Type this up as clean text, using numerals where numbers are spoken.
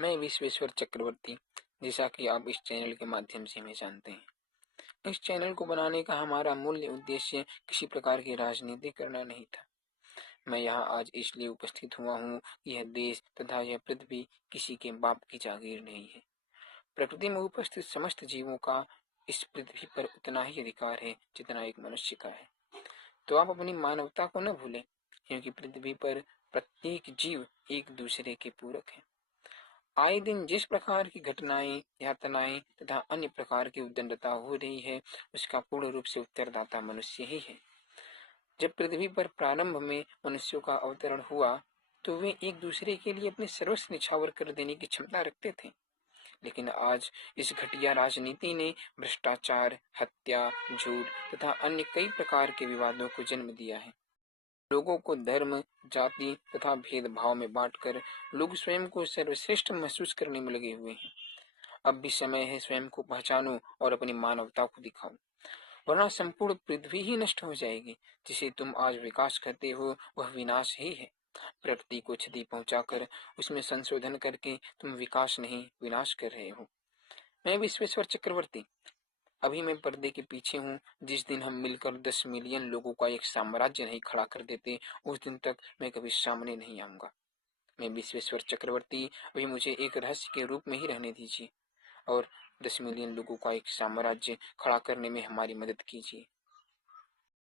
मैं विश्वेश्वर चक्रवर्ती, जैसा कि आप इस चैनल के माध्यम से हमें जानते हैं। इस चैनल को बनाने का हमारा मूल्य उद्देश्य किसी प्रकार की राजनीति करना नहीं था। मैं यहाँ आज इसलिए उपस्थित हुआ हूँ कि यह देश तथा यह पृथ्वी किसी के बाप की जागीर नहीं है। प्रकृति में उपस्थित समस्त जीवों का इस पृथ्वी पर उतना ही अधिकार है जितना एक मनुष्य का है। तो आप अपनी मानवता को न भूलें, क्योंकि पृथ्वी पर प्रत्येक जीव एक दूसरे के पूरक है। आए दिन जिस प्रकार की घटनाएं, यातनाएं तथा अन्य प्रकार की उद्दंडता हो रही है, उसका पूर्ण रूप से उत्तरदाता मनुष्य ही है। जब पृथ्वी पर प्रारंभ में मनुष्यों का अवतरण हुआ, तो वे एक दूसरे के लिए अपने सर्वस्व निछावर कर देने की क्षमता रखते थे। लेकिन आज इस घटिया राजनीति ने भ्रष्टाचार, हत्या, झूठ तथा अन्य कई प्रकार के विवादों को जन्म दिया है। लोगों को धर्म, जाति तथा भेदभाव में बांटकर लोग स्वयं को सर्वश्रेष्ठ महसूस करने में लगे हुए हैं। अब भी समय है, स्वयं को पहचानो और अपनी मानवता को दिखाओ, वरना संपूर्ण पृथ्वी ही नष्ट हो जाएगी। जिसे तुम आज विकास कहते हो, वह विनाश ही है। प्रकृति को क्षति पहुंचाकर उसमें संशोधन करके तुम विकास नहीं, विनाश कर रहे हो। मैं विश्वेश्वर चक्रवर्ती, अभी मैं पर्दे के पीछे हूँ। जिस दिन हम मिलकर 10 मिलियन लोगों का एक साम्राज्य नहीं खड़ा कर देते, उस दिन तक मैं कभी सामने नहीं आऊंगा। मैं विश्वेश्वर चक्रवर्ती, अभी मुझे एक रहस्य के रूप में ही रहने दीजिए और 10 मिलियन लोगों का एक साम्राज्य खड़ा करने में हमारी मदद कीजिए।